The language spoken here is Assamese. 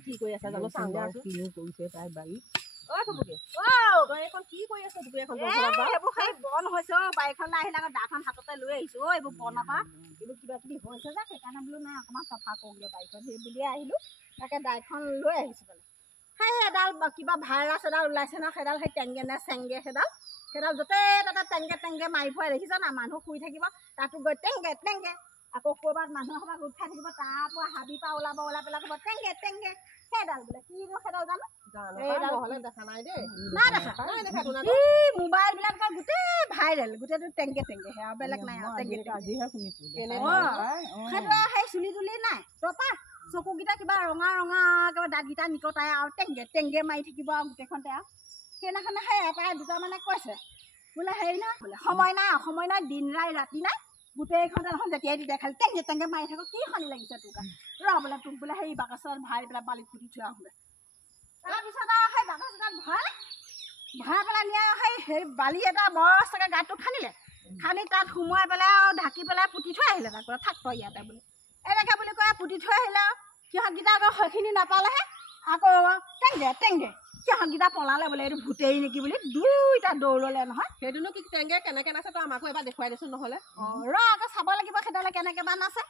কি কৰি আছে জানো চাওঁ আছো কি কৰিছে তাই বাৰী এইখন কি কৰি আছে এইবোৰ খাই বন হৈছে বাৰীখনলৈ আহিলে আকৌ দাখন হাততে লৈ আহিছো এইবোৰ বনৰ পৰা এইবোৰ কিবা কিবি হৈছে যে সেইকাৰণে বোলো নাই অকণমান চফা কৰোঁগৈ বাৰীখন সেই বুলিয়ে আহিলো তাকে দাইখন লৈ আহিছো মানে সেই এডাল কিবা ভাইৰাছ এডাল ওলাইছে ন সেইডাল সেই টেংগে নে চেংগে সেইডাল য'তে ত'তে টেংগে মাৰি ফুৰাই দেখিছ না মানুহ শুই থাকিব তাতো গৈ টেংগে আকৌ ক'ৰবাত মানুহৰ সভাত গোট খাই থাকিব তাৰ পৰা হাবিৰ পৰা ওলাই পেলাই ক'ব টেংগে সেইডাল বোলে কিনো সেইডাল জানো দেখা নাই দেই মোবাইল বিলাক গোটেই ভাইৰেল গোটেইটো টেংগে সেয়া বেলেগ নাই আজিহে শুনিছো সেইটো সেই চুলি তুলি নাই তপা চকুকেইটা কিবা ৰঙা কিবা দাঁতকেইটা নিকটাই আৰু টেংগে মাৰি থাকিব আৰু গোটেইখনতে আৰু সেইদিনাখনে সেই এটাই দুটা মানে কৈছে বোলে হেৰি নহয় বোলে সময় নাই দিন ৰাতি নাই গোটেইখনতে নহয় যেতিয়াই তেতিয়া খালি টেংগে মাৰি থাকো কি শান্তি লাগিছে তোক বোলে তোক বোলে সেই বাকচত ভৰাই পেলাই বালিত পুতি থৈ আহোঁগৈ তাৰপিছত আৰু সেই বাকচত ভৰাই পেলাই নিয়ে সেই বালি এটা বৰচাকৈ গাঁতটো খান্দি তাত সোমোৱাই পেলাই আৰু ঢাকি পেলাই পুতি থৈ আহিলে তাক বোলে থাক তই ইয়াতে বোলে এনেকৈ বুলি কৈ পুতি থৈ আহিলে আৰু সিহঁতকেইটা আকৌ সেইখিনি নাপালেহে আকৌ টেংগে সিহঁতকেইটা পলালে বোলে এইটো ভূতেই নেকি বুলি দুইটা দৌৰলে নহয় সেইটোনো কি টেংগে কেনেকৈ নাচে তই আমাকো এবাৰ দেখুৱাই দেচোন নহ'লে আকৌ চাব লাগিব সেইডালে কেনেকৈ বা নাচে